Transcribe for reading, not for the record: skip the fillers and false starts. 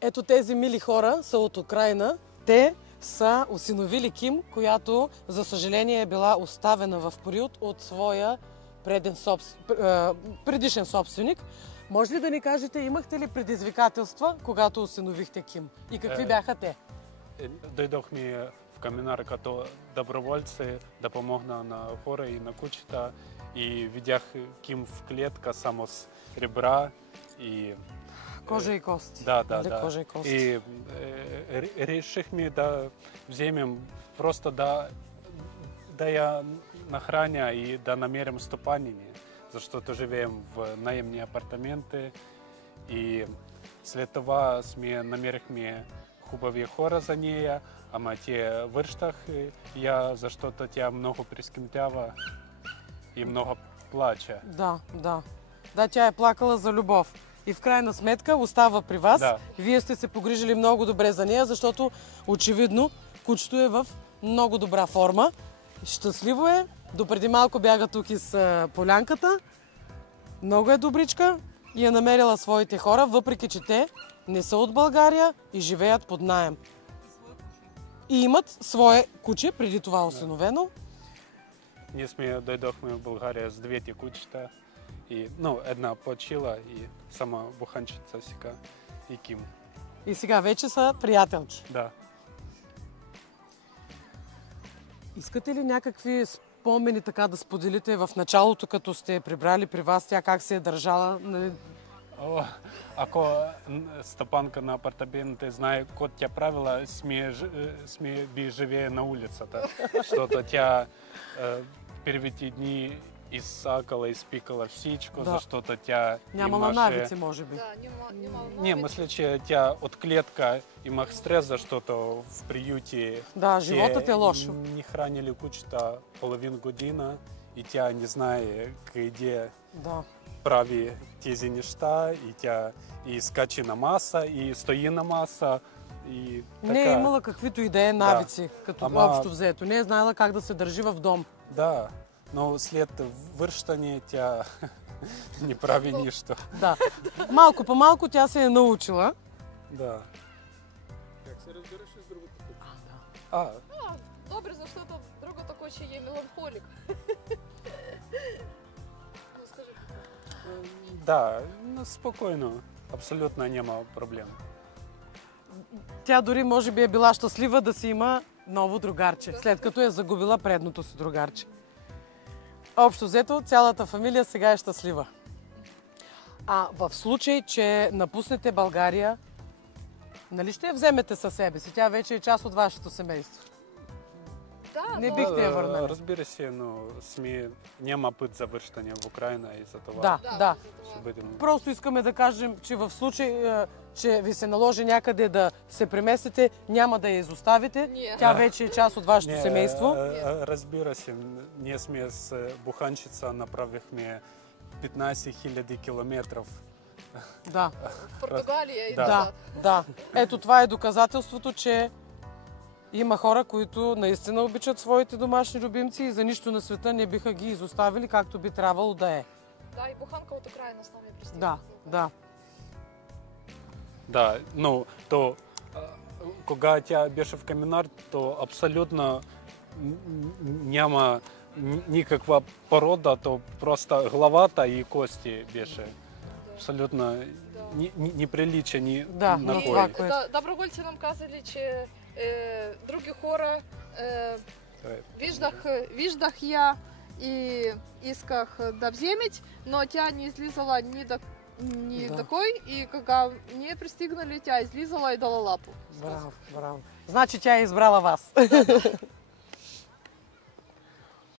Ето тези мили хора са от Украйна. Те са осиновили Ким, която, за съжаление, е била оставена в приют от своя предишен собственик. Може ли да ни кажете, имахте ли предизвикателства, когато осиновихте Ким? И какви бяха те? Дойдохме в Каминар като добровольци да помогна на хора и на кучета. И видях Ким в клетка само с ребра и... Кожа и кост. Да. Кожа и кост. И решихме да вземем просто да я нахраня и да намерим стопанини, защото живеем в наемни апартаменти. И след това намерихме хубави хора за нея, ама те вършах я, защото тя много прискимтява и много плаче. Да, тя е плакала за любов. И в крайна сметка остава при вас. Да. Вие сте се погрижили много добре за нея, защото очевидно кучето е в много добра форма. Щастливо е. Допреди малко бяга тук из полянката. Много е добричка и е намерила своите хора, въпреки че те не са от България и живеят под наем. И имат свое куче, преди това осиновено. Ние дойдохме в България с двете кучета. Една почила и сама буханчица сега и Ким. И сега вече са приятелки. Да. Искате ли някакви спомени така да споделите в началото, като сте прибрали при вас, тя как се е държала? Ако стопанка на апартаменти знае код тя правила, би живее на улицата. Защото тя първите дни изсакала, изпикала всичко, защото тя нямала навици, може би. Не, мисля, че тя от клетка имах стрес, защото в приюте животът е лошо. Не хранили кучета половин година и тя не знае къде прави тези неща и тя и скачи на маса, и стои на маса. И така. Не е имала каквито и да е навици, като общо взето. Не е знаела как да се държи в дом. Да. Но след връщане тя не прави нищо. Да. Малко по малко тя се е научила. Да. Как се разбираш с другото куче? Добре, защото другото куче е меланхолик. Скажи. Да, спокойно. Абсолютно няма проблем. Тя дори може би е била щастлива да си има ново другарче, след като е загубила предното си другарче. Общо взето, цялата фамилия сега е щастлива. А в случай, че напуснете България, нали ще я вземете със себе си? Тя вече е част от вашето семейство. Да, не бихте я върнали. Разбира се, но няма път за връщане в Украйна и за това. Да. Ще бъдем... Просто искаме да кажем, че в случай, че ви се наложи някъде да се преместите, няма да я изоставите. Тя вече е част от вашето семейство. Разбира се, ние сме с буханчица направихме 15 000 километров. Да. В Португалия и да. Ето това е доказателството, че има хора, които наистина обичат своите домашни любимци и за нищо на света не биха ги изоставили, както би трябвало да е. Да, и буханка от Украйна с нами пристигна. Да, но кога тя беше в Каминар, то абсолютно няма никаква порода, то просто главата и кости беше. Абсолютно неприличие ни на кой. Добровольци нам казали, че други хора виждах я и исках да вземать, но тя не излизала ни такой, и когда ние пристигнали, тя излизала и дала лапу. Браво. Значи тя е избрала вас.